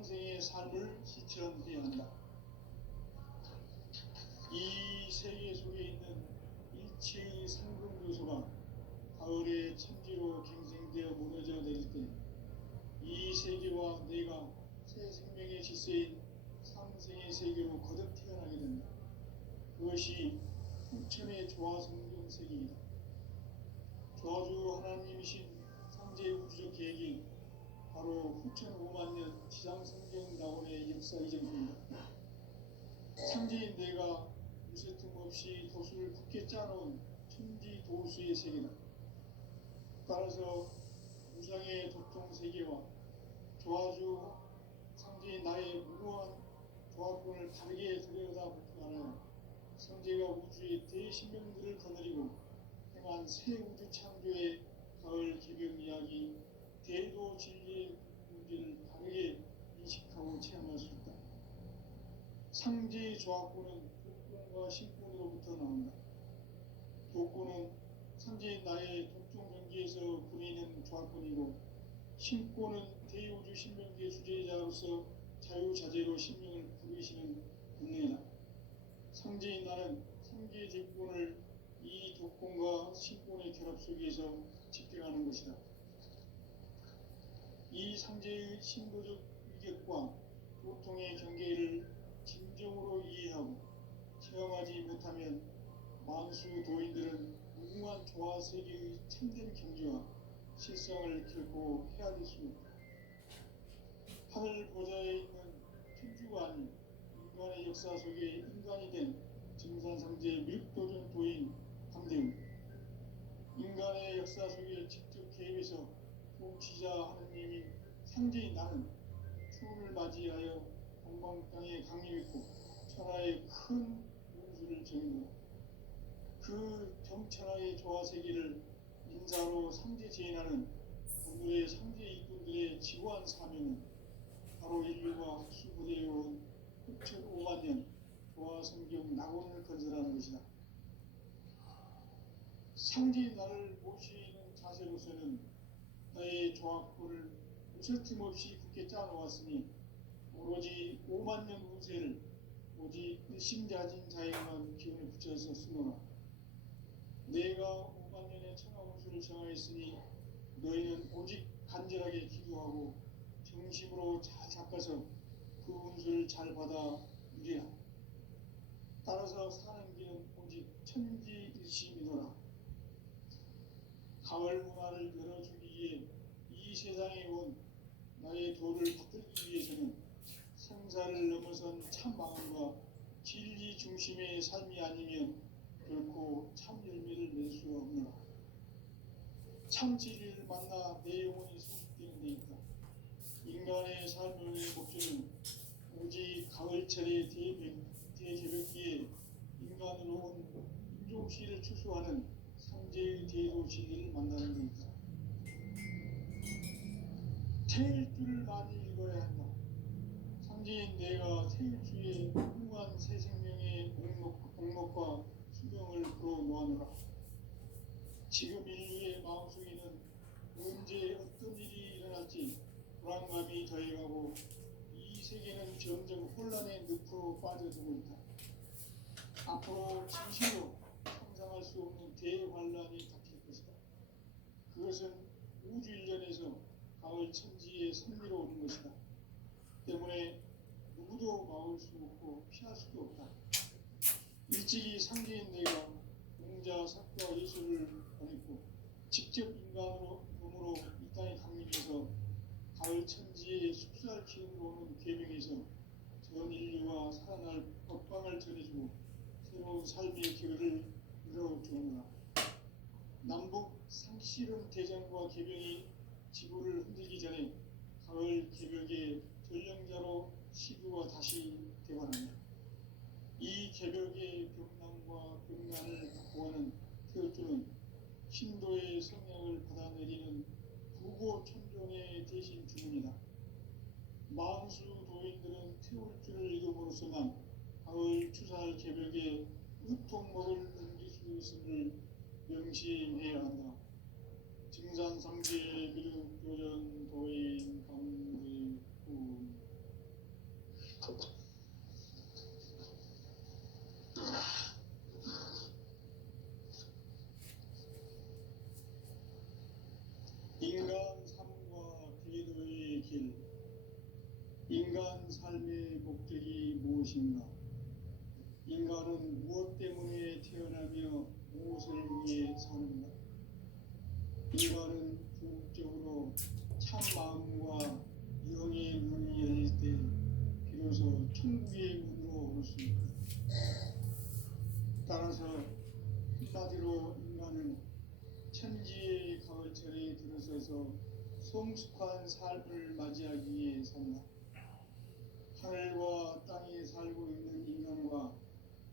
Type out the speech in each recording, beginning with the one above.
상생의 삶을 실천해야 한다. 이 세계 속에 있는 일체의 상급 요소가 가을의 천지로 갱생되어 무너져 내릴 때 이 세계와 내가 새 생명의 질서인 상생의 세계로 거듭 태어나게 된다. 그것이 후천의 조화성경 세계이다. 조화주 하나님이신 상제 우주적 계획이 바로 후천 5만 년 지상성경 낙원의 역사 이전입니다. 상제인 내가 무쇠 틈 없이 도수를 굳게 짜놓은 천지 도수의 세계다. 따라서 우상의 도통 세계와 조화주 상제인 나의 무모한 조합권을 다르게 들여다보지 않아 성제가 우주의 대신명들을 거느리고 행한 새 우주 창조의 가을 개벽 이야기, 대도 진리의 문제를 다르게 인식하고 체험할 수 있다. 상제의 조합권은 독권과 신권으로부터 나온다. 독권은 상제인 나의 독종 경계에서 부리는 조합권이고, 신권은 대우주 신명계 주제자로서 자유자재로 신명을 부르시는 본능이다. 상제인 나는 상계 제권을 이 독권과 신권의 결합 속에서 집행하는 것이다. 이 상제의 신도적 위격과 고통의 경계를 진정으로 이해하고 체험하지 못하면 만수 도인들은 무궁한 조화 세계의 참된 경지와 실상을 결코 헤아릴 수 없다. 하늘 보좌에 있는 천주가 아닌 인간의 역사 속에 인간이 된 증산상제의 밀도전 도인 강대우, 인간의 역사 속에 직접 개입해서 통치자 하느님이 상제인 나는 추운을 맞이하여 동방 땅에 강림했고 천하의 큰 운수를 정했노라. 그 정천하의 조화세계를 인사로 상제 제인하는 오늘의 상제 일꾼들의 지고한 사명은 바로 인류가 흡수부대해온 후천 5만 년 조화성경 낙원을 건설하는 것이다. 상제인 나를 모시는 자세로서는 나의 조합권을 무쇠틈 없이 굳게 짜놓았으니 오로지 5만 년 운세를 오직 일심자진 자에게만 기운을 붙여서 쓰노라. 내가 5만 년의 천하 운수를 정하였으니 너희는 오직 간절하게 기도하고 정심으로 잘 닦아서 그 운수를 잘 받아 누리라. 따라서 사는 길은 오직 천지일심이노라. 가을 문화를 열어주기 위해 이 세상에 온 나의 도를 받들기 위해서는 생사를 넘어선 참 마음과 진리 중심의 삶이 아니면 결코 참 열매를 낼 수 없노라. 참 진리를 만나 내 영혼이 소식되는 데있다. 인간의 삶의 목적은 오직 가을철의 대개벽기에 인간으로 온 인종시를 추수하는 상제의 대도 진리를 만나는 데있다. 태일주를 많이 읽어야 한다. 상제인 내가 태일주의 무궁한 새 생명의 목록과 수명을 풀어놓아노라. 지금 인류의 마음속에는 언제 어떤 일이 일어날지 불안감이 더해가고 이 세계는 점점 혼란의 늪으로 빠져들고 있다. 앞으로 진실로 상상할 수 없는 대환란이 닥칠 것이다. 그것은 우주 일련에서 가을 천지의 섭리로 오는 것이다. 때문에 누구도 막을 수 없고 피할 수도 없다. 일찍이 상제인 내가 공자, 석과 예수를 보냈고 직접 인간으로 몸으로 이 땅에 강림해서 가을 천지의 숙살 기운으로 오는 계명에서 전 인류와 살아날 법방을 전해주고 새로운 삶의 기회를 열어주는구나. 남북 상실은 대전과 개병이 지구를 흔들기 전에 가을 개벽의 전령자로 시구가 다시 되관한다. 이 개벽의 벽난과 벽난을 바꾸어가는 태울주는 신도의 성향을 받아내리는 부고 천존의 대신 주문이다. 만수 도인들은 태울주를 읽음으로써만 가을 추사할 개벽에 의통목을 넘길 수 있음을 명심해야 한다. 증산상제 미륵 교전 도인 강대군 길. 인간 삶의 목적이 무엇인가? 인간은 무엇 때문에 태어나며 무엇을 위해 사는가? 인간은 궁극적으로 참 마음과 영의 문이 열릴 때 비로소 천국의 문으로 오를 수 있다. 따라서 한마디로 인간은 천지의 가을철에 들어서서 성숙한 삶을 맞이하기 위해 산다. 하늘과 땅에 살고 있는 인간과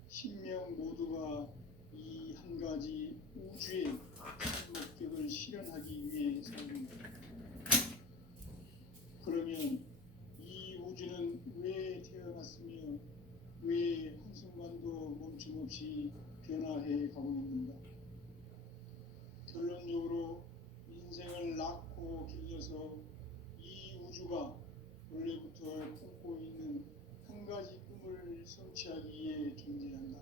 신명 모두가 이 한 가지 우주의 큰 목적을 실현하기 위해 살는다. 그러면 이 우주는 왜 태어났으며 왜 한순간도 멈춤 없이 변화해 가고 있는가? 결론적으로 인생을 낳고 길러서 이 우주가 원래부터 품고 있는 한 가지 꿈을 성취하기 위해 존재한다.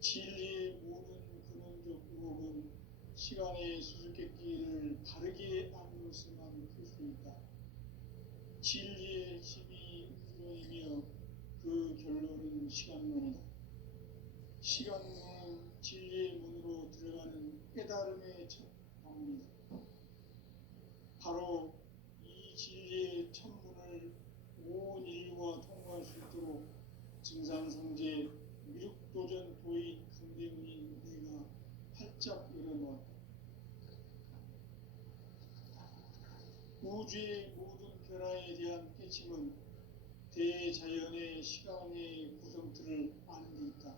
진리의 모든 근원적 유혹은 시간의 수수께끼를 바르게 알므로서만 풀 수 있다. 진리의 핵심이 우주론이며 그 결론은 시간론이다. 시간론은 진리의 문으로 들어가는 깨달음의 첫 방문이다. 바로 이 진리의 천문을 온 인류가 통과할 수 있도록 증산성제 미륵도전 도인 강대문인 내가 활짝 열어놓았다. 우주의 모든 변화에 대한 깨침은 대자연의 시간의 구성틀을 아는 데 있다.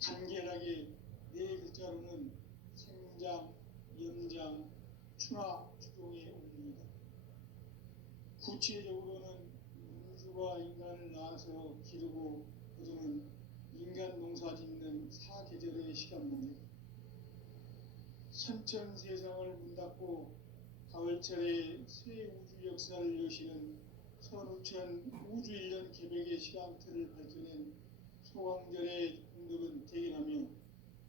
간결하게 네 글자로는 생장, 연장, 추나 추동의 원리이다. 구체적으로는 우주가 인간을 낳아서 기르고 거두는 인간 농사 짓는 사계절의 시간문이다. 선천 세상을 문 닫고 가을철에 새 우주 역사를 여시는 선우천 우주 1년 개백의 시간틀을 밝혀낸 소강절의 공덕은 대견하며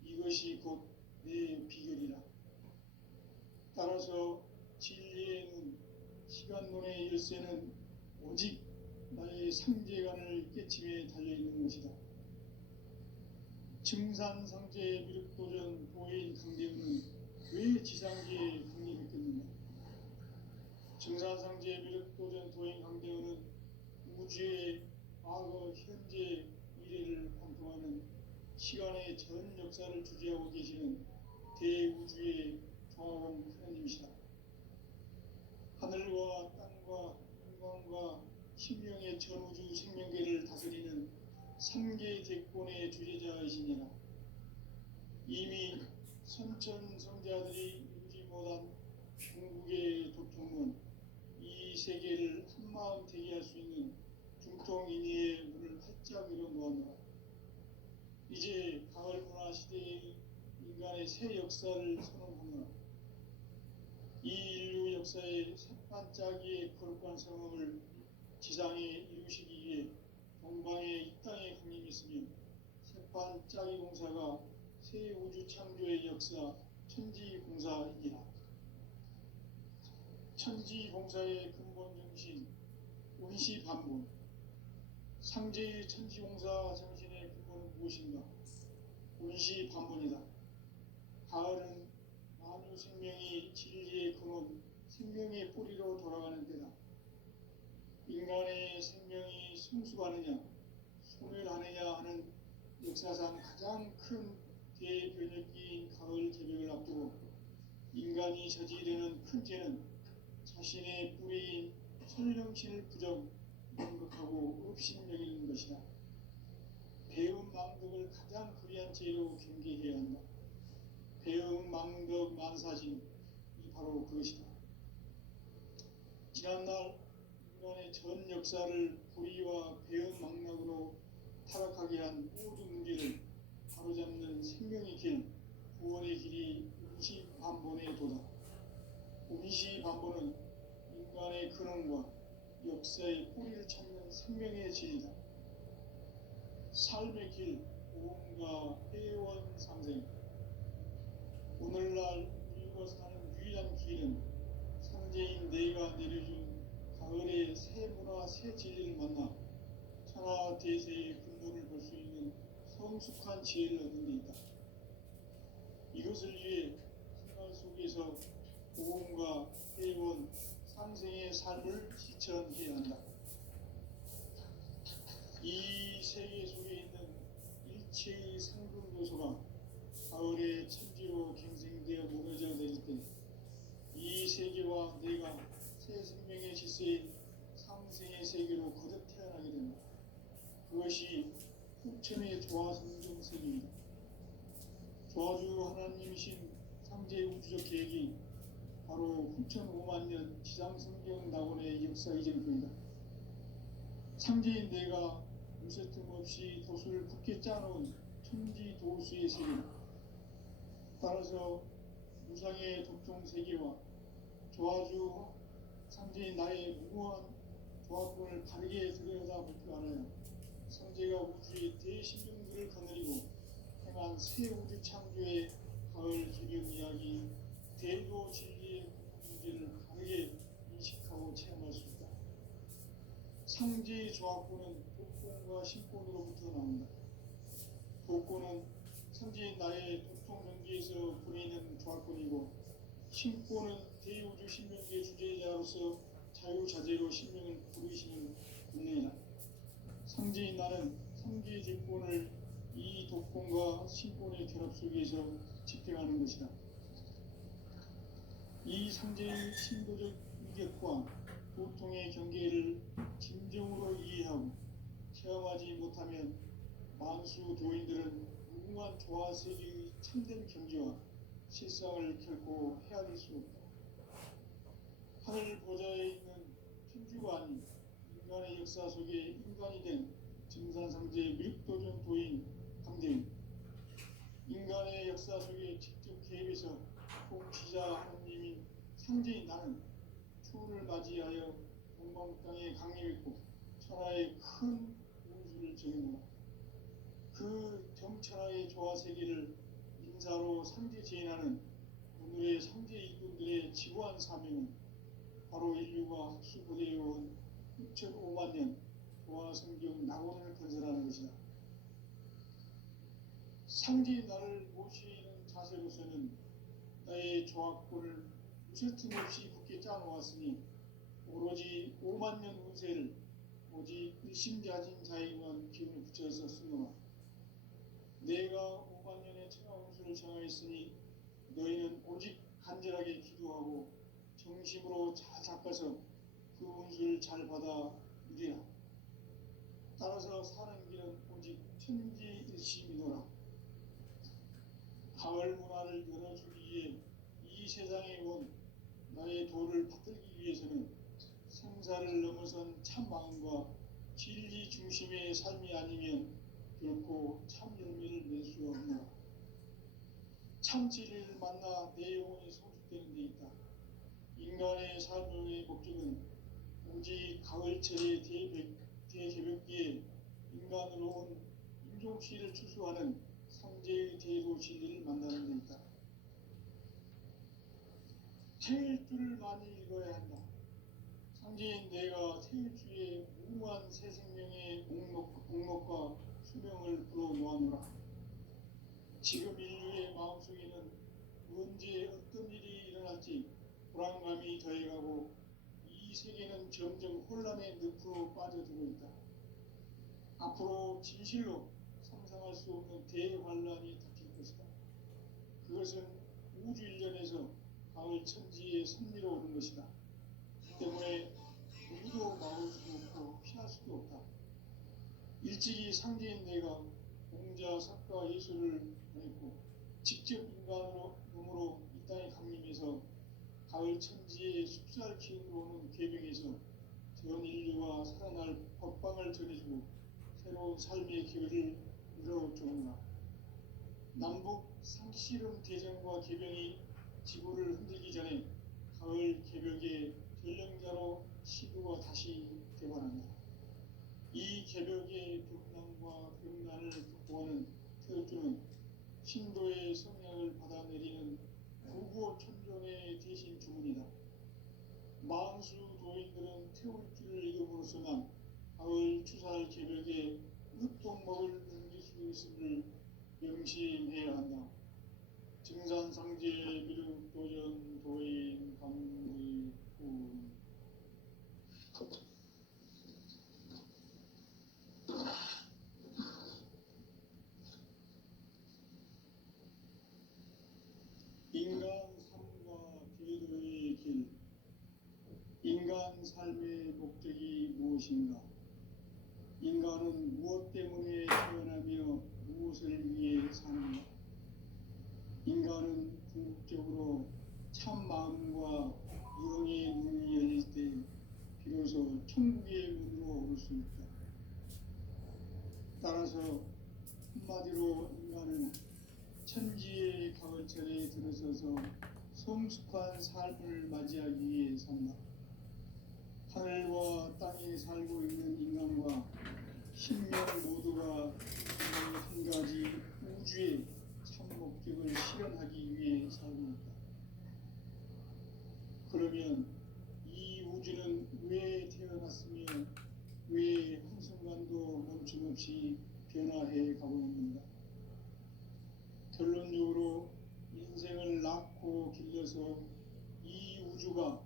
이것이 곧 내 비결이라. 따라서 진리의 눈, 시간론의 열쇠는 오직 나의 상제관을 깨침에 달려있는 것이다. 증산성제 미륵도전 도인 강대훈은 왜 지상계에 강림했겠는가? 증산성제 미륵도전 도인 강대훈은 우주의 과거, 현재, 미래를 관통하는 시간의 전 역사를 주재하고 계시는 대우주의 종합원 하나님이시다. 하늘과 땅과 인간과 신명의 전우주 생명계를 다스리는 3개 대권의 주재자이시니라. 이미 선천성자들이 이루지 못한 중국의 도통은 이 세계를 한마음 되게 할 수 있는 중통인의의 문을 활짝 열어놓았노라. 이제 가을 문화 시대의 인간의 새 역사를 선언하노라. 이 인류 역사의 새반짝이의 거룩한 성음을 지상에 이루시기 위해 동방의 이 땅에 강림했으며 새반짝이 공사가 새 우주 창조의 역사 천지공사이니라. 천지공사의 근본 정신 운시반본. 상제의 천지공사 정신의 근본은 무엇인가? 운시반본이다. 가을은 만유 생명이 진리의 근원, 생명의 뿌리로 돌아가는 때다. 인간의 생명이 성숙하느냐, 소멸하느냐 하는 역사상 가장 큰 대변혁기인 가을 개벽을 앞두고 인간이 저지르는 큰 죄는 자신의 뿌리인 설령신을 부정, 망극하고 업신여기는 것이다. 배움 망덕을 가장 불의한 죄로 경계해야 한다. 배움 망덕 만사진이 바로 그것이다. 지난날 인간의 전 역사를 불의와 배움 망락으로 타락하게 한 모든 문제를 바로잡는 생명의 길, 구원의 길이 운시반본의 도다. 운시반본은 인간의 근원과 역사의 뿌리를 찾는 생명의 진리다. 삶의 길, 오음과 회원상생. 오늘날 우리가 사는 유일한 길은 상제인 내 내가 내려준 가을의 새 문화 새 진리를 만나 천하 대세의 근본을 볼 수 있는 성숙한 지혜를 얻는 데 있다. 이것을 위해 생활 속에서 고음과 회원, 상생의 삶을 실천해야 한다. 이 세계 속에 있는 일체의 상등 요소가 가을의 천지로 갱생되어 무너져 내릴 때 이 세계와 내가 새 생명의 질서인 상생의 세계로 거듭 태어나게 된다. 그것이 후천의 조화성경 세계이다. 조화주 하나님이신 상제의 우주적 계획이 바로 후천 5만 년 지상성경 낙원의 역사 이전표이다. 상제인 내가 무쇠 틈 없이 도수를 굳게 짜놓은 천지 도수의 세계다. 따라서 무상의 독종 세계와 조화주 상제인 나의 무모한 조화권을 바르게 들여다볼 줄 알아야 상제가 우주의 대신령들을 거느리고 행한 새 우주 창조의 가을 기름 이야기 대도 진리의 문제를 바르게 인식하고 체험할 수 있다. 상제의 조화권은 독권과 신권으로부터 나온다. 독권은 상제인 나의 독종 경지에서 보내는 조화권이고 신권은 대우주 신명계의 주제자로서 자유자재로 신명을 부르시는 분례이다. 상제인 나는 상제의 제권을 이 독권과 신권의 결합 속에서 집행하는 것이다. 이 상제의 신도적 인격과 고통의 경계를 진정으로 이해하고 체험하지 못하면 만수 도인들은 무궁한 조화세계의 참된 경지와 실상을 결코 헤아릴 수 없다. 하늘 보좌에 있는 천주가 아닌 인간의 역사 속에 인간이 된 증산상제의 밀도전 도인 강대인, 인간의 역사 속에 직접 개입해서 통치자 하느님인 상제인 나는 추후를 맞이하여 동방 땅에 강림했고 천하의 큰 운수를 정했노라. 그 정천하의 조화세계를 인사로 상제 제인하는 오늘의 상제 일꾼들의 지구한 사명은 바로 인류가 학수고대해온 6,500만 년 조화성경 낙원을 건설하는 것이다. 상제의 나를 모시는 자세로서는 나의 조화권을 무쇠틈 없이 굳게 짜놓았으니 오로지 5만 년 운세를 오직 일심자진 자에게만 기운을 붙여서 쓰노라. 내가 5만 년의 천하 운수를 정하였으니 너희는 오직 간절하게 기도하고 정심으로 잘 닦아서 그 운수를 잘 받아 누리라. 따라서 사는 길은 오직 천지일심이노라. 가을 문화를 열어주기 위해 이 세상에 온 나의 도를 받들기 위해서는 생사를 넘어선 참 마음과 진리 중심의 삶이 아니면 결코 참 열매를 낼 수 없노라. 참 진리를 만나 내 영혼이 성숙되는 데 있다. 인간의 삶의 목적은 오직 가을철의 대개벽기에 인간으로 온 인종씨를 추수하는 상제의 대도 진리를 만나는 데 있다. 태일주를 많이 읽어야 한다. 상제인 내가 태일주의 무모한 새 생명의 목록과 수명을 불어놓아노라. 지금 인류의 마음속에는 언제 어떤 일이 일어날지 불안감이 더해가고 이 세계는 점점 혼란의 늪으로 빠져들고 있다. 앞으로 진실로 상상할 수 없는 대환란이 닥칠 것이다. 그것은 우주 일련에서 가을 천지의 섭리로 오는 것이다. 때문에 누구도 막을 수도 없고 피할 수도 없다. 일찍이 상제인 내가 공자, 사과, 예술을 보냈고 직접 인간으로 몸으로 이 땅에 강림해서 가을 천지의 숲살 기운으로 오는 계명에서 전 인류와 살아날 법방을 전해주고 새로운 삶의 기회를 열어주는가. 남북 상씨름 대전과 개병이 지구를 흔들기 전에 가을 개벽의 전령자로 시도가 다시 되관한다. 이 개벽의 벽난과 벽난을 극복하는 태극주는 신도의 성향을 받아내리는 구구천존의 대신 주문이다. 다수 도인들은 태울 길을 잃음으로써만 가을 추살 개벽에 흙동목을 넘길 수 있음을 명심해야 한다. 증산상제 미륵도전 도인 강의군 인간 삶과 계도의 길. 인간 삶의 목적이 무엇인가? 인간은 무엇 때문에 태어나며 무엇을 위해 사는가? 인간은 궁극적으로 참 마음과 영의 문이 열릴 때 비로소 천국의 문으로 오를 수 있다. 따라서 한마디로 인간은 천지의 가을철에 들어서서 성숙한 삶을 맞이하기 위해 산다. 하늘과 땅에 살고 있는 인간과 신명 모두가 한 가지 우주의 참 목적을 실현하기 위해 살고 있다. 그러면 이 우주는 왜 태어났으며 왜 한순간도 멈춤없이 변화해 가고 있는가? 결론적으로 인생을 낳고 길러서 이 우주가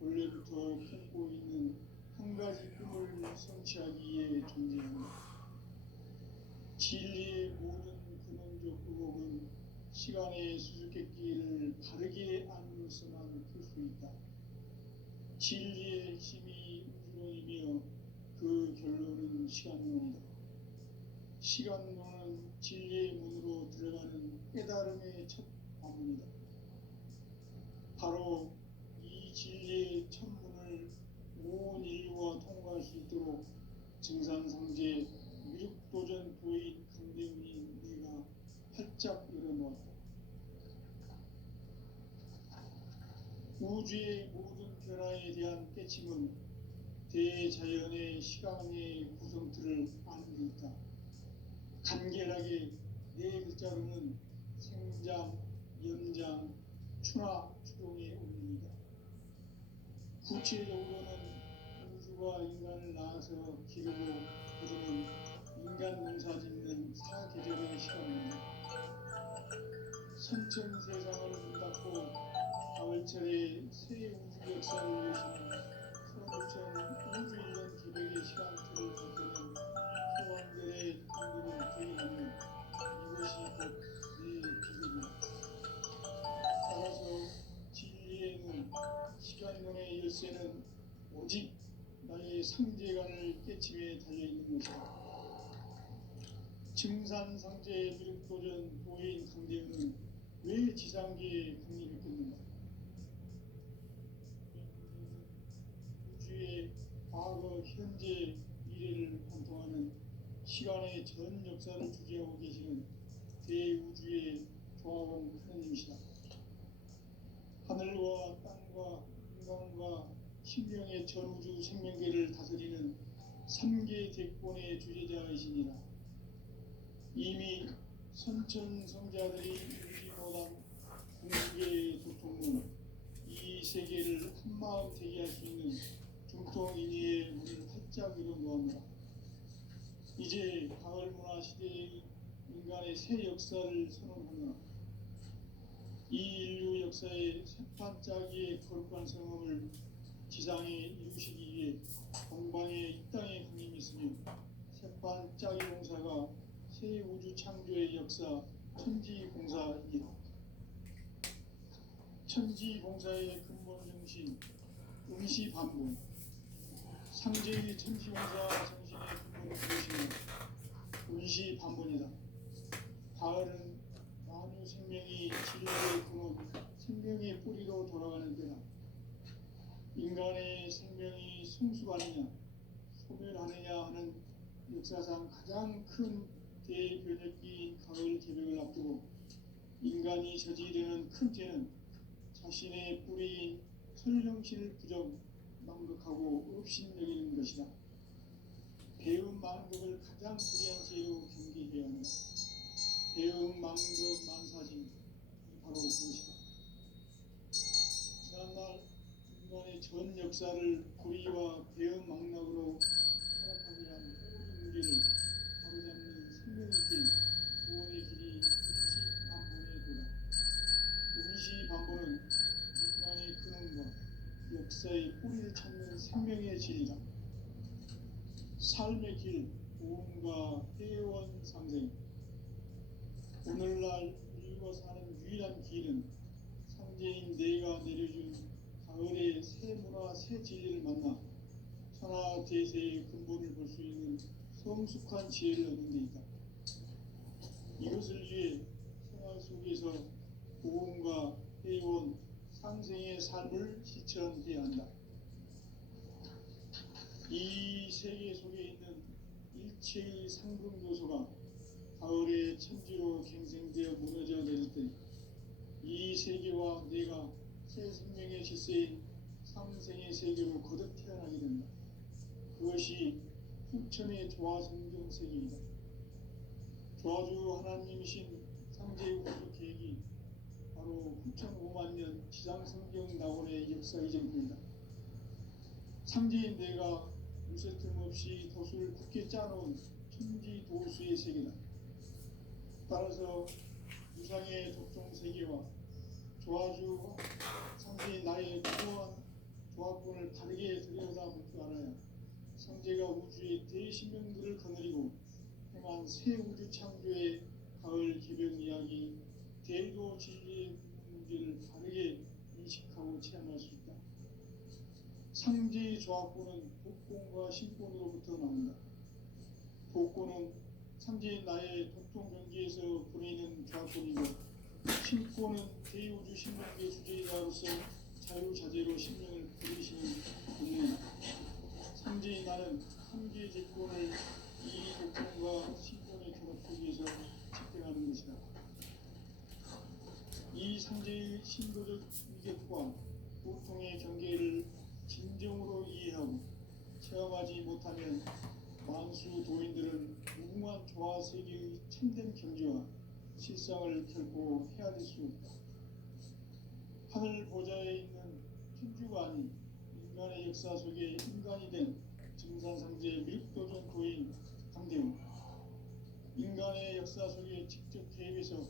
원래부터 품고 있는 한 가지 꿈을 성취하기 위해 존재한다. 진리의 모든 근원적 의혹은 시간의 수수께끼를 바르게 안으로서만 풀 수 있다. 진리의 핵심이 우주론이며 그 결론은 시간론이다. 시간론은 진리의 문으로 들어가는 깨달음의 첫 관문이다. 바로 이 진리의 천문을 온 인류가 통과할 수 있도록 증산상제 미륵도전 도인 강대훈이 내가 활짝 열어놓았다. 우주의 모든 변화에 대한 깨침은 대자연의 시간의 구성틀을 아는 데 있다. 간결하게 네 글자로는 생장, 연장, 추나 추동의 원리이다. 구체적으로는 우주가 인간을 낳아서 기르고 거두는 인간 농사 짓는 사계절의 시간입니다. 선천세상을 문닫고 가을철에 새 우주 역사를 여시는 서부천 우주 1년 기백의 시간틀을 버티는 소왕들의 공들을 대행하는 이것이 곧 내 비극이다. 따라서 진리의 문, 시간론의 열쇠는 오직 나의 상제간을 깨침에 달려있는 것이다. 증산상제 미륵도전 도인 강대훈은 왜 지상계에 강림했겠는가? 우주의 과거, 현재, 미래를 관통하는 시간의 전 역사를 주재하고 계시는 대우주의 조화원 하느님이시다. 하늘과 땅과 인간과 신명의 전우주 생명계를 다스리는 3계 대권의 주제자이시니라. 이미 선천성자들이 울지 못한 궁극의 도통문, 이 세계를 한마음 되게 할 수 있는 중통인의의 문을 활짝 열어놓았노라. 이제 가을 문화 시대의 인간의 새 역사를 선언하노라. 이 인류 역사의 새판짜기의 거룩한 성험을 지상에 이루시기 위해 동방에 이 땅에 강림했으며 새판짜기 공사가 새 우주 창조의 역사 천지공사이다. 천지공사의 근본 정신 응시반복, 상제의 천지공사 정신의 근본 무엇이냐? 응시반복이다. 가을은 만유 생명이 진리의 근원, 생명의 뿌리로 돌아가는 때다. 인간의 생명이 성숙하느냐, 소멸하느냐 하는 역사상 가장 큰 대변혁기인 가을 개벽을 앞두고 인간이 저지르는 큰 죄는 자신의 뿌리인 설령신을 부정, 망극하고 업신여기는 것이다. 배움 망극을 가장 불의한 죄로 경계해야 한다. 배움 망극 만사진, 바로 그것이다. 지난날 인간의 전 역사를 고리와 대응망락으로 타락하게 한 모든 무게를 바로잡는 생명의 길, 구원의 길이 임시반본의 도다. 임시반본은 인간의 근원과 역사의 뿌리를 찾는 생명의 진리다. 삶의 길, 구원과 회원 상생. 오늘날 인류가 사는 유일한 길은 상제인 내가 내려준 가을의 새 문화, 새 진리를 만나 천하 대세의 근본을 볼 수 있는 성숙한 지혜를 얻는 데 있다. 이것을 위해 생활 속에서 보험과 회원, 상생의 삶을 실천해야 한다. 이 세계 속에 있는 일체의 상금 요소가 가을의 천지로 갱생되어 무너져 내릴 때 이 세계와 내가 새 생명의 질서인 상생의 세계로 거듭 태어나게 된다. 그것이 후천의 조화성경 세계이다. 조화주 하나님이신 상제 우주 계획이 바로 후천 5만 년 지상성경 낙원의 역사 이전입니다. 상제인 내가 무쇠 틈 없이 도수를 굳게 짜놓은 천지 도수의 세계다. 따라서 유상의 독종 세계와 조화주 상제인 나의 고고한 조합권을 다르게 들여다볼 줄 알아야 상제가 우주의 대신명들을 거느리고 행한 새 우주 창조의 가을 개변 이야기, 대도 진리의 문제를 바르게 인식하고 체험할 수 있다. 상제의 조합권은 복권과 신권으로부터 나온다. 복권은 상제인 나의 독종 경계에서 보내는 조합권이고, 신권은 대우주 신명의 주제자로서 자유자재로 신명을 부리시는 분이다. 상제인 나는 한계의 제권을 이 독종과 신권의 결합 속에서 집행하는 것이다. 이 상제의 신도적 위격과 보통의 경계를 진정으로 이해하고 체험하지 못하면 만수 도인들은 무궁한 조화 세계의 참된 경지와 실상을 결코 헤아릴 수 없다. 하늘 보좌에 있는 천주가 아닌 인간의 역사 속에 인간이 된 증산상제 밀도전 도인 강대우, 인간의 역사 속에 직접 개입해서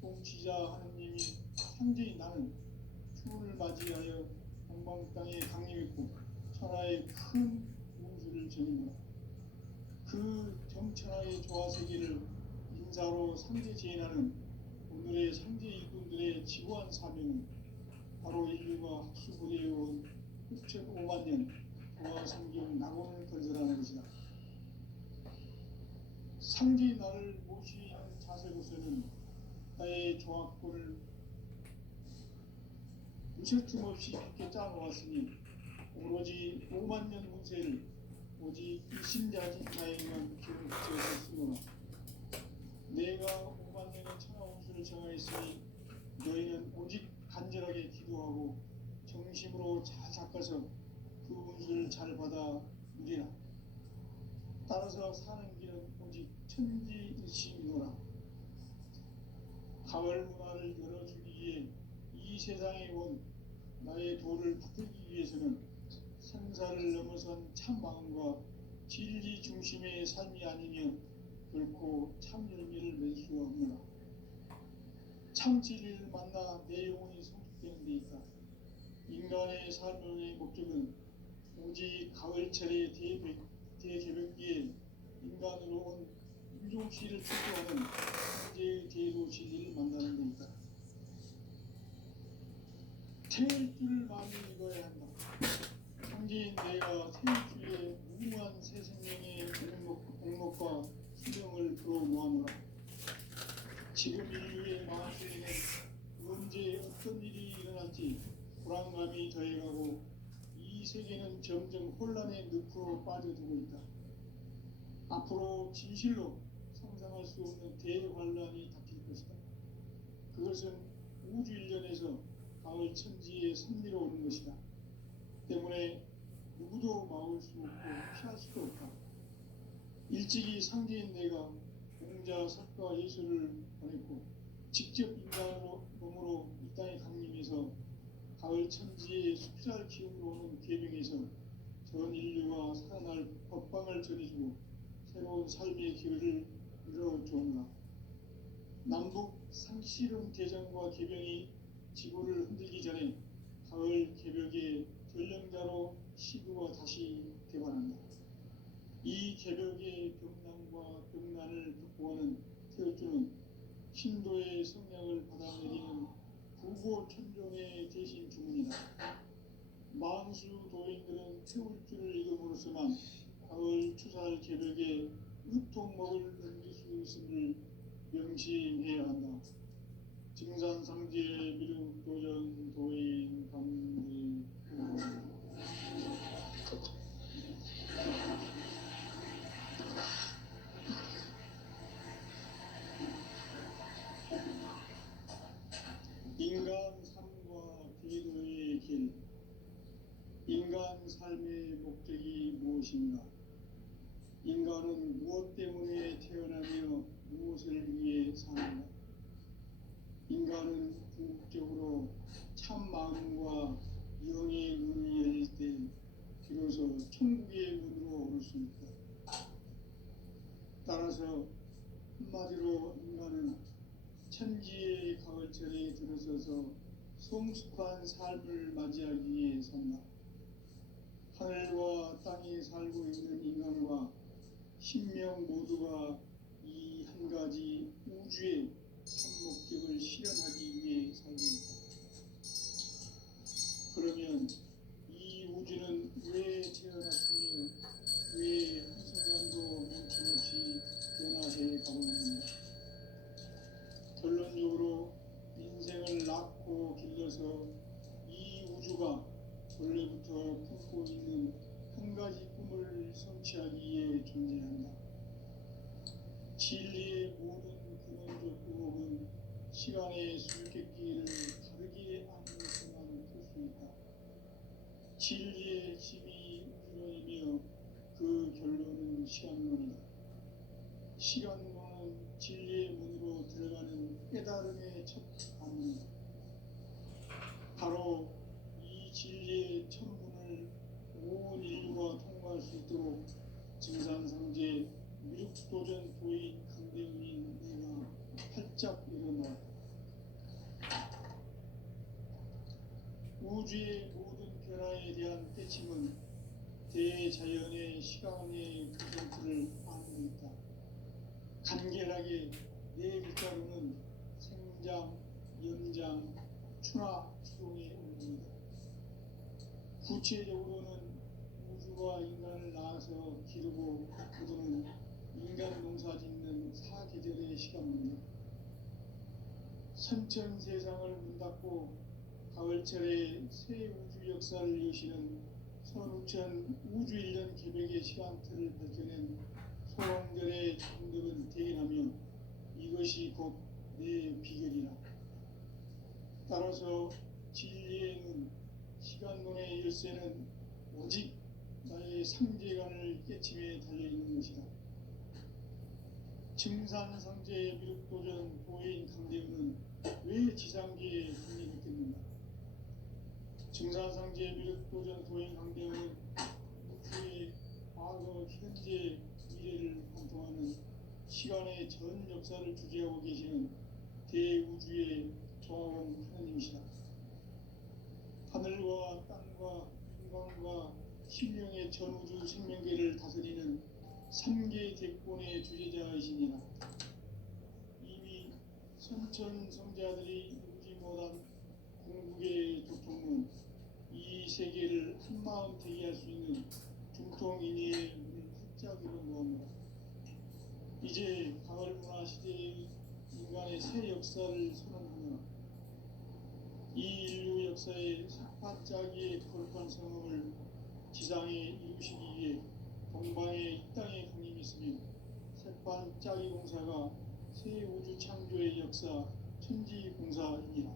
통치자 하느님이 상제인 나는 추운을 맞이하여 동방 땅에 강림했고 천하의 큰 우주를 전인다. 그 정천하의 조화 세계를 인사로 상제 제인하는 오늘의 상제 일꾼들의 지구한 사명은 바로 인류가 학수부대해온 후천 5만 년 조화 성경 낙원을 건설하는 것이다. 상제의 나를 모시는 자세로서는 나의 조합권을 무쇠 틈 없이 깊게 짜놓았으니 오로지 5만 년 운세를 오직 일심자진자에만 기름 붙여서 쓰노라. 내가 5만 년의 천하 운수를 정하였으니 너희는 오직 간절하게 기도하고 정심으로 잘 닦아서 그 운수를 잘 받아 누리라. 따라서 사는 길은 오직 천지일심이노라. 가을 문화를 열어주기 위해 이 세상에 온 나의 도를 붙들기 위해서는 생사를 넘어선 참 마음과 진리 중심의 삶이 아니면 결코 참 열매를 맺을 수 없노라. 참 진리를 만나 내 영혼이 성숙되는 데 있다. 인간의 삶의 목적은 오직 가을철의 대개벽기에 인간으로 온 인종씨를 추구하는 현재의 대도 진리를 만나는 데 있다. 태일 줄을 많이 읽어야 한다. 상제인 내가 태일주에 무궁한 새 생명의 공목과 수명을 불어 모아노라. 지금 인류의 마음 속에는 언제 어떤 일이 일어날지 불안감이 더해가고 이 세계는 점점 혼란의 늪으로 빠져들고 있다. 앞으로 진실로 상상할 수 없는 대환란이 닥칠 것이다. 그것은 우주 일련에서 가을 천지에 승리로 오는 것이다. 때문에 누구도 막을 수 없고 피할 수도 없다. 일찍이 상제인 내가 공자, 석가, 예수를 보냈고 직접 인간으로 몸으로 이 땅에 강림해서 가을 천지의 숲살 기운으로 오는 계명에서 전 인류가 살아날 법방을 전해주고 새로운 삶의 기회를 열어주었나. 남북 상실은 대전과 개병이 지구를 흔들기 전에 가을 개벽의 전령자로 시구가 다시 개관한다. 이 개벽의 병난과 병난을 극복하는 태어주는 신도의 성량을 받아내리는 구고천종의 대신 주문이다. 만수 도인들은 태울주를 읽음으로써만 가을 추살 개벽에 의통목을 넘길 수 있음을 명심해야 한다. 증산상제 미륵도전 도인 강대 인간 삶과 비도의 길. 인간 삶의 목적이 무엇인가? 인간은 무엇 때문에 태어나며 무엇을 위해 사는가? 인간은 궁극적으로 참 마음과 영의 문이 열릴 때 비로소 천국의 문으로 오를 수 있다. 따라서 한마디로 인간은 천지의 가을철에 들어서서 성숙한 삶을 맞이하기 위해 산다. 하늘과 땅에 살고 있는 인간과 신명 모두가 이 한 가지 우주의 참 목적을 실현하기 위해 살고 있다. 그러면 이 우주는 왜 태어났으며 왜 한순간도 멈춤없이 변화해 가고 있는가? 결론적으로 인생을 낳고 길러서 이 우주가 원래부터 품고 있는 한 가지 꿈을 성취하기 위해 존재한다. 진리의 모든 근원적 의혹은 시간의 수수께끼를 다르게 안에서만 풀 수 있다. 진리의 핵심이 우주론이며 그 결론은 시간론이다. 시간론은 진리의 문으로 들어가는 깨달음의 첫 관문이다. 바로 이 진리의 첫 문을 온 인류가 통과할 수 있도록 증산상제 미륵도전 도인 강대훈인 내가 활짝 일어나 우주의 모든 변화에 대한 깨침은 대자연의 시간의 구성틀을 아는 데 있다. 간결하게 네 글자로는 생장, 연장, 추나 추동의 원리이다. 구체적으로는 우주가 인간을 낳아서 기르고 거두는 인간 농사 짓는 사계절의 시간입니다. 선천 세상을 문 닫고 가을철에 새 우주 역사를 여시는 선우천 우주 1년 개벽의 시간틀을 밝혀낸 소왕절의 정들은 대견하며 이것이 곧 내 비결이라. 따라서 진리에는 시간론의 열쇠는 오직 나의 상제관을 깨침에 달려있는 것이다. 증산상제 미륵도전 도인 강대훈은 왜 지상계에 군림했겠는가? 증산상제 미륵도전 도인 강대훈은 우주의 과거, 현재, 미래를 관통하는 시간의 전 역사를 주재하고 계시는 대우주의 조화원 하느님이시다. 하늘과 땅과 인간과 신령의 전우주 생명계를 다스리는 3개 대권의 주제자이시니라. 이미 선천성자들이 누구지 못한 궁극의 도통은 이 세계를 한마음 되게 할 수 있는 중통인의의 문을 활짝 열어놓았노라. 이제 가을 문화 시대의 인간의 새 역사를 선언하며 이 인류 역사의 삭발짜기의 거룩한 성음을 지상에 이루시기 위해 동방에 이 땅에 강림했으며 색반짜기 공사가 새 우주 창조의 역사 천지공사이니라.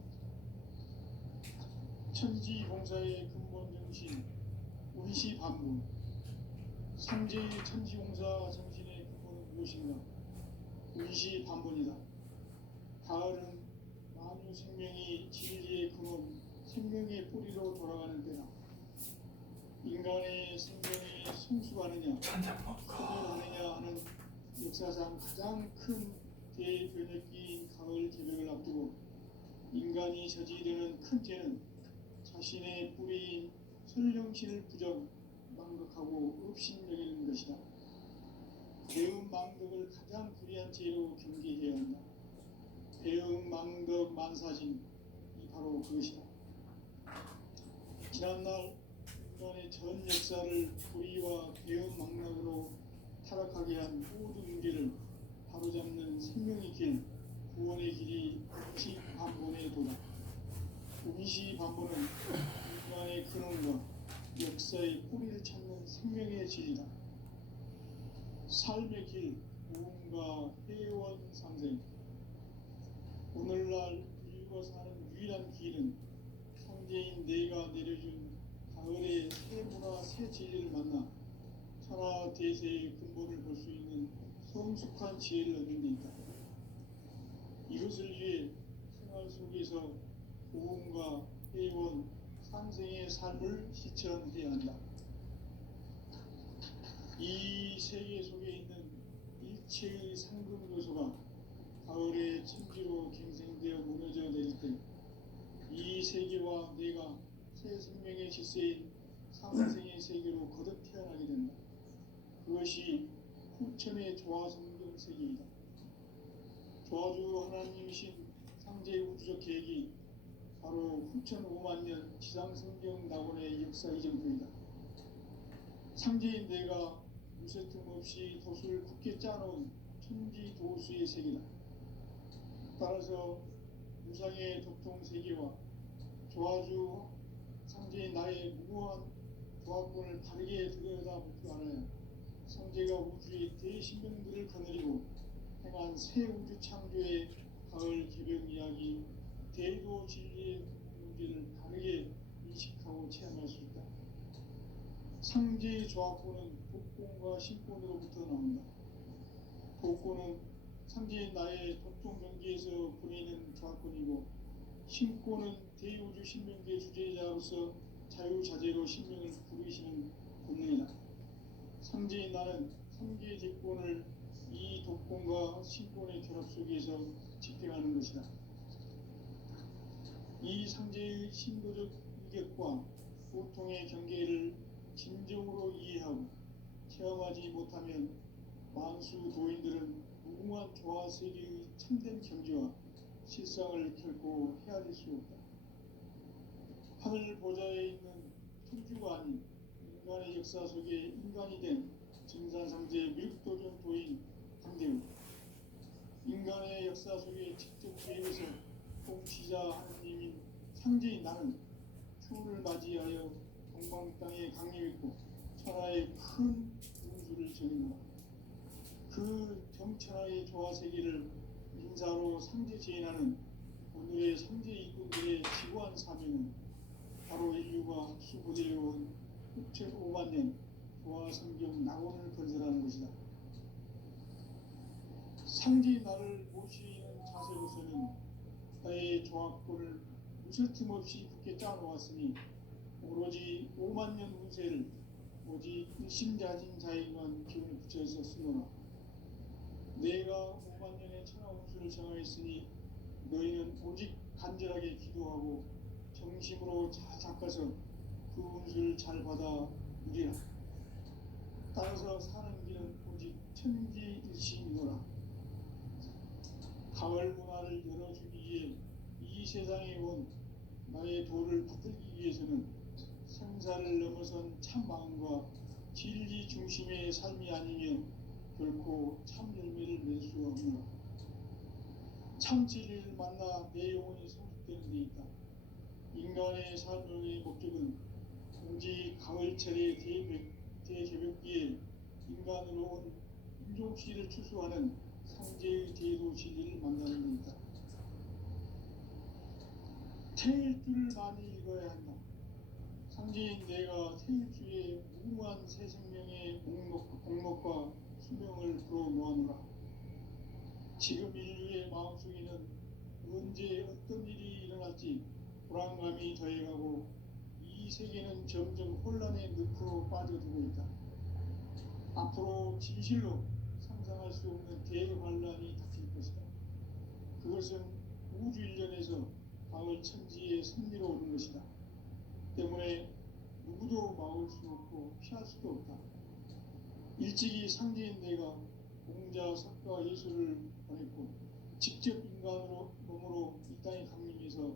천지공사의 근본 정신 운시반분. 상제의 천지공사 정신의 근본은 무엇인가? 운시반분이다. 가을은 만유 생명이 진리의 근원 생명의 뿌리로 돌아가는 때다. 인간의 생명이 성숙하느냐 소멸하느냐 하는 역사상 가장 큰 대변혁기인 가을 개벽을 앞두고 인간이 저지르는 큰 죄는 자신의 뿌리인 설령신을 부정 망각하고 업신여기는 것이다. 배은망덕을 가장 불의한 죄로 경계해야 한다. 배은망덕 만사진이 바로 그것이다. 지난날 인간의 전 역사를 불의와 배은망락으로 타락하게 한 모든 문제를 바로잡는 생명의 길, 구원의 길이 운시반본의 도다. 운시반본은 인간의 근원과 역사의 뿌리를 찾는 생명의 진리다. 삶의 길, 무언가 회원 상생. 오늘날 인류가 사는 유일한 길은 성제인 내가 내려준 가을의 새 문화, 새 진리를 만나 천하 대세의 근본을 볼 수 있는 성숙한 지혜를 얻는 데 있다. 이것을 위해 생활 속에서 보험과 회원, 상생의 삶을 실천해야 한다. 이 세계 속에 있는 일체의 상금 요소가 가을의 천지로 갱생되어 무너져 내릴 때 이 세계와 내가 새 생명의 질서인 상생의 세계로 거듭 태어나게 된다. 그것이 후천의 조화성경 세계이다. 조화주 하나님이신 상제 우주적 계획이 바로 후천 5만 년 지상성경 낙원의 역사 이전표이다. 상제인 내가 무쇠틈 없이 돛을 굳게 짜놓은 천지 도수의 세계다. 따라서 무상의 도통 세계와 조화주 상제인 나의 무궁한 조합권을 다르게 들여다볼 줄 알아야 상제가 우주의 대신명들을 거느리고 행한 새 우주 창조의 가을 개벽 이야기, 대도 진리의 문제를 다르게 인식하고 체험할 수 있다. 상제의 조합권은 독권과 신권으로부터 나온다. 독권은 상제인 나의 도통 경계에서 보내는 조합권이고, 신권은 대우주 신명계 주제자로서 자유자재로 신명을 부르시는 권능이다. 상제인 나는 3개의 대권을 이 독권과 신권의 결합 속에서 집행하는 것이다. 이 상제의 신도적 이격과 보통의 경계를 진정으로 이해하고 체험하지 못하면 만수 도인들은 무궁한 조화세계의 참된 경지와 실상을 결코 헤아릴 수 없다. 하늘 보좌에 있는 천주가 아닌 인간의 역사 속에 인간이 된 증산상제 밀도전 도인 강대우, 인간의 역사 속에 직접 개입해서 통치자 하느님인 상제인 나는 추운을 맞이하여 동방 땅에 강림했고 천하의 큰 운수를 전했노라. 그 정천하의 조화세계를 인사로 상제 제인하는 오늘의 상제 이꾼들의 지구한 사명은 바로 인류가 학수고대해온 6,5만 년 조화성경 낙원을 건설하는 것이다. 상제의 나를 모시는 자세로서는 나의 조합권을 무쇠틈 없이 굳게 짜놓았으니 오로지 5만 년 운세를 오직 일심자진 자에게만 기운을 붙여서 쓰노라. 내가 5만 년의 천하 운수를 정하였으니 너희는 오직 간절하게 기도하고 정심으로 잘 닦아서 그 운수를 잘 받아 누리라. 따라서 사는 길은 오직 천지일시이노라. 가을 문화를 열어주기 위해 이 세상에 온 나의 도를 붙들기 위해서는 생사를 넘어선 참 마음과 진리 중심의 삶이 아니면 결코 참 열매를 낼 수 없노라. 참 진리를 만나 내 영혼이 성숙되는 데 있다. 인간의 삶의 목적은 오직 가을철의 대개벽기에 인간으로 온 인종씨를 추수하는 상제의 대도 진리를 만나는 데 있다. 태일주를 많이 읽어야 한다. 상제인 내가 태일주의 무궁한 새 생명의 목록과 수명을 불어놓아노라. 지금 인류의 마음속에는 언제 어떤 일이 일어날지 불안감이 더해가고 이 세계는 점점 혼란의 늪으로 빠져들고 있다. 앞으로 진실로 상상할 수 없는 대환란이 닥칠 것이다. 그것은 우주 일련에서 가을 천지의 섭리로 오는 것이다. 때문에 누구도 막을 수 없고 피할 수도 없다. 일찍이 상제인 내가 공자, 석가, 예수를 보냈고 직접 인간으로 몸으로 이 땅에 강림해서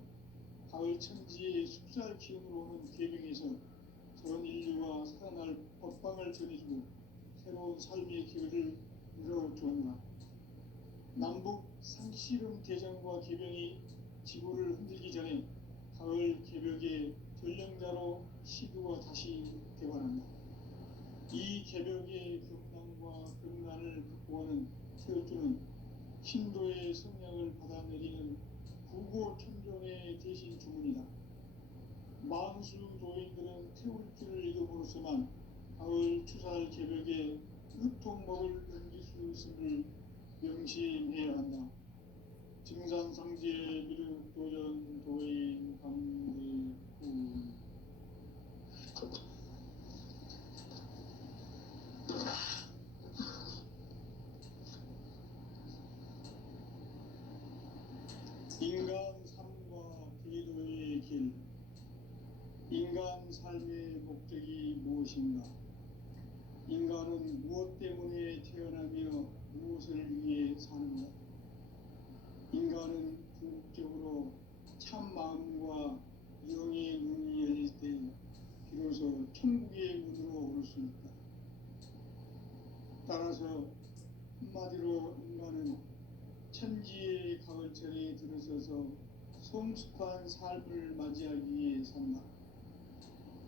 가을 천지의 숲살 기운으로 오는 계명에서 전 인류와 살아날 법방을 전해주고 새로운 삶의 기회를 열어주었노라. 남북 상씨름 대전과 개병이 지구를 흔들기 전에 가을 개벽의 전령자로 시두가 다시 개관한다. 이 개벽의 경난과 경난을 극복하는 태어주는 신도의 성량을 받아내리는 구고 천존의 대신 주문이다. 만수 도인들은 태울주를 이름으로서만 가을 추살 개벽에 으통목을 넘길 수 있음을 명심해야 한다. 증산상제 미륵 도전 도인 강대구 인간 삶과 기도의 길. 인간 삶의 목적이 무엇인가? 인간은 무엇 때문에 태어나며 무엇을 위해 사는가? 인간은 궁극적으로 참 마음과 영의 문이 열릴 때 비로소 천국의 문으로 올 수 있다. 따라서 한마디로 인간은 천지의 가을철에 들어서서 성숙한 삶을 맞이하기 위해 산다.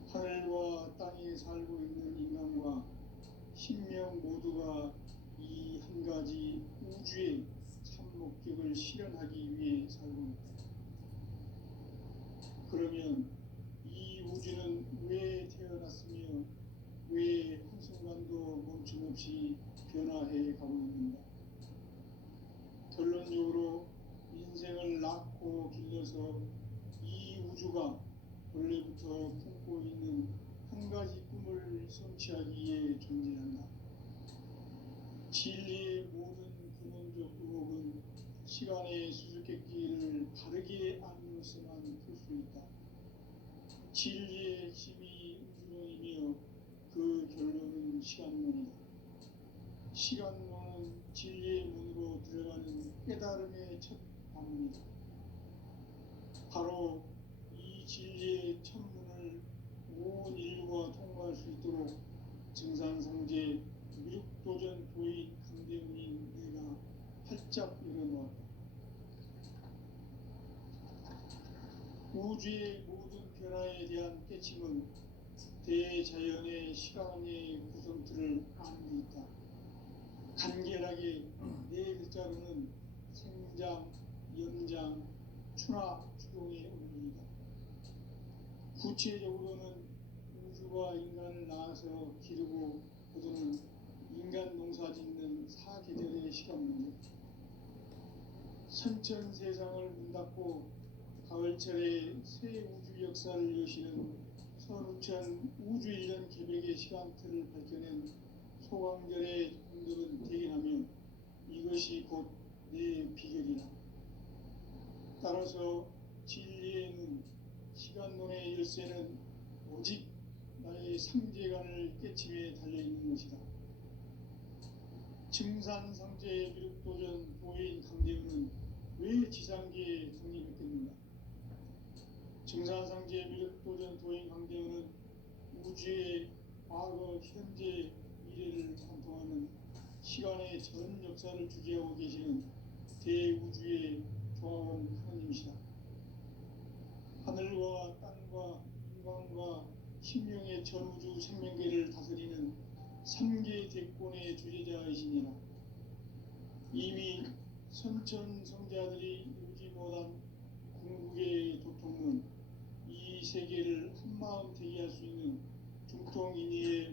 하늘과 땅에 살고 있는 인간과 신명 모두가 이 한 가지 우주의 참 목적을 실현하기 위해 살고 있다. 그러면 이 우주는 왜 태어났으며 왜 한순간도 멈춤없이 변화해 가고 있는가? 결론적으로 인생을 낳고 길러서 이 우주가 원래부터 품고 있는 한 가지 꿈을 성취하기 위해 존재한다. 진리의 모든 근원적 의혹은 시간의 수수께끼를 바르게 알므로서만 풀 수 있다. 진리의 핵심이 우주론이며 그 결론은 시간론이다. 시간론은 진리의 문으로 들어가는 깨달음의 첫 방문이다. 바로 이 진리의 첫문을 온 인류가 통과할 수 있도록 증산상제 미륵도전 도인 강대훈인 내가 활짝 열어놓았다. 우주의 모든 변화에 대한 깨침은 대자연의 시간의 구성틀을 아는 데 있다. 간결하게 네 글자로는 생장, 연장, 추나 추동의 의미이다. 구체적으로는 우주가 인간을 낳아서 기르고 거두는 인간 농사 짓는 사계절의 시간문제, 선천 세상을 문 닫고 가을철에 새 우주 역사를 여시는 선우천 우주일년 개벽의 시간틀을 밝혀낸 소강절의 공들은 대견하며 이것이 곧 내 비결이다. 따라서 진리에는 시간론의 열쇠는 오직 나의 상제관을 깨침에 달려있는 것이다. 증산상제 미륵도전 도인 강대훈은 왜 지상계에 독립했겠는가? 증산상제 미륵도전 도인 강대훈은 우주의 과거, 현재, 미래를 관통하는 시간의 전 역사를 주재하고 계시는 대우주의 조화원 하나님이시다. 하늘과 땅과 인간과 신명의 전우주 생명계를 다스리는 3계 대권의 주재자이시니라. 이미 선천성자들이 이루지 못한 궁극의 도통은 이 세계를 한마음 되게 할 수 있는 중통인의의